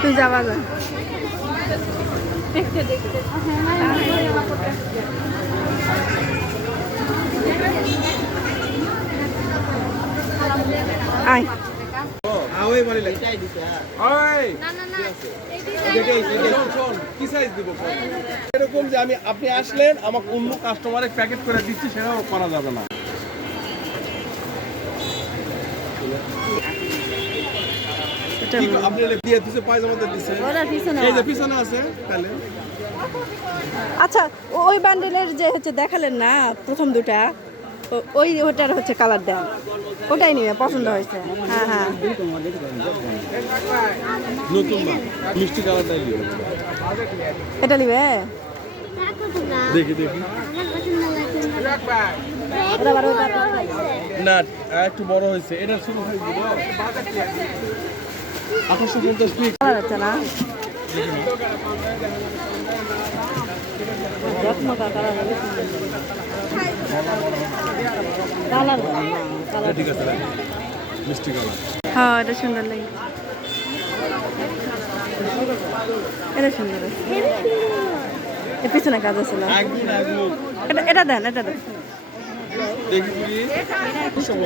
তুই যাবা যা আয় এরকম যে আপনি আসলেন আমাকে অন্য কাস্টমারের প্যাকেট করে দিচ্ছি সেটাও করা যাবে না। আপনি দিয়ে দিচ্ছে পায়জামাতে দিচ্ছে এই যে পিছনে আছে তাহলে। আচ্ছা ওই বান্ডেলের যে হচ্ছে দেখালেন না প্রথম দুটা ওই ওটার হচ্ছে কালার দেন ওটাই নিবে পছন্দ হয়েছে। হ্যাঁ হ্যাঁ নতুন না মিষ্টি কালারটাই দিও এটা নিবে দেখি দেখি না একটু বড় হয়েছে এটা শুরু হয়ে গেল 1850 পিস কালার আছে না কালার ঠিক আছে মিষ্টি কালার। হ্যাঁ এটা সুন্দর লাগে এটা সুন্দর আছে এর পিছনে কাজ আছে না এটা দেন এটা দেন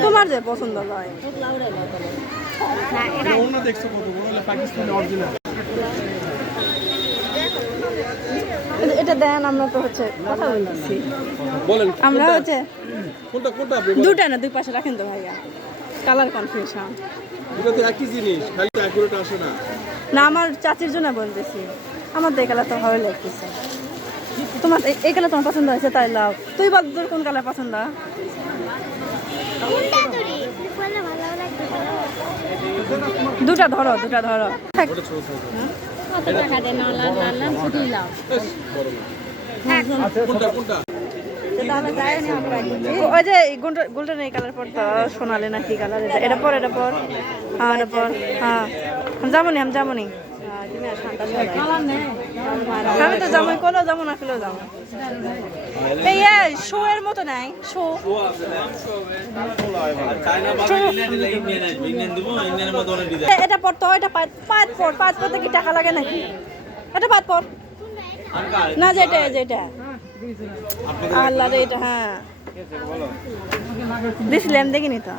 তোমার যে পছন্দ হয় দেখছো কত বড় পাকিস্তানি অরিজিনাল এটা দেন আমরা তো হচ্ছে কথা বলতেছি বলেন আমরা হচ্ছে কোনটা কোনটা দুটা না দুই পাশে রাখেন তো ভাইয়া কালার কনফিউশন এটা তো একই জিনিস খালি অ্যাকুরেট আসে না। না আমার চাচির জন্য বলতেছি আমার তো এই কালার তো ভালো লাগতেছে তোমার এই কালার তোমার পছন্দ হয়েছে তাই লাভ তুই বল তোর কোন কালার পছন্দ দুটা ধরো দুটা ধরো কোনটা কোনটা ওই যে গোল্ডেন এই কালার পর তো সোনালি না কি কালার এটা পর এটা পর হ্যাঁ এটা পর হ্যাঁ যাবনি আমি যাবনি আমি তো যাবো কোনো যাবো না ফেলেও যাবো এই শো এর মতো নাই শো এটা পর তো এটা পাঁচ পর কি টাকা লাগে নাকি এটা পাঁচ পর না যেটা যেটা আল্লাহ রে এটা হ্যাঁ দিছিলাম দেখিনি তো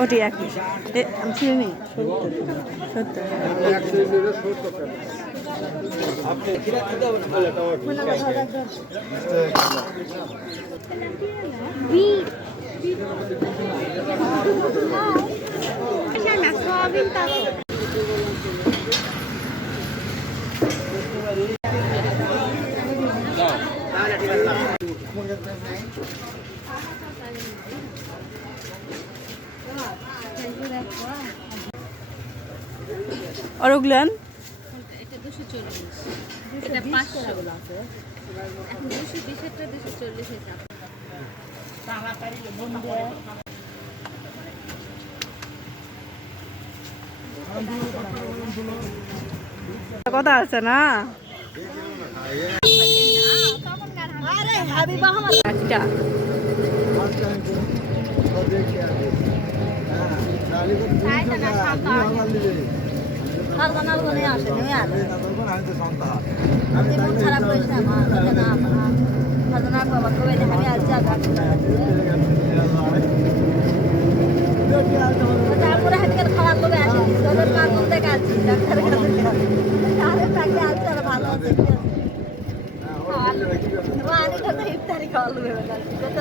ওটি একই আমি চিনি সত্তর আর ওগুলান এটা 240 এটা 500 এখন 220 এটা 240 এটা তাড়াতাড়ি বন্ধে কথা আছে না আরে হাবিবা আমার আচ্ছা খারাপ হয়েছে আমার তারপরে হাতে খারাপ করে আসে মাধ্যম থেকে আসছি ডাক্তারের কাছে ভালো আছে ইফতারি খাওয়া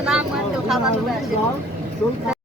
নাম খাবার আসে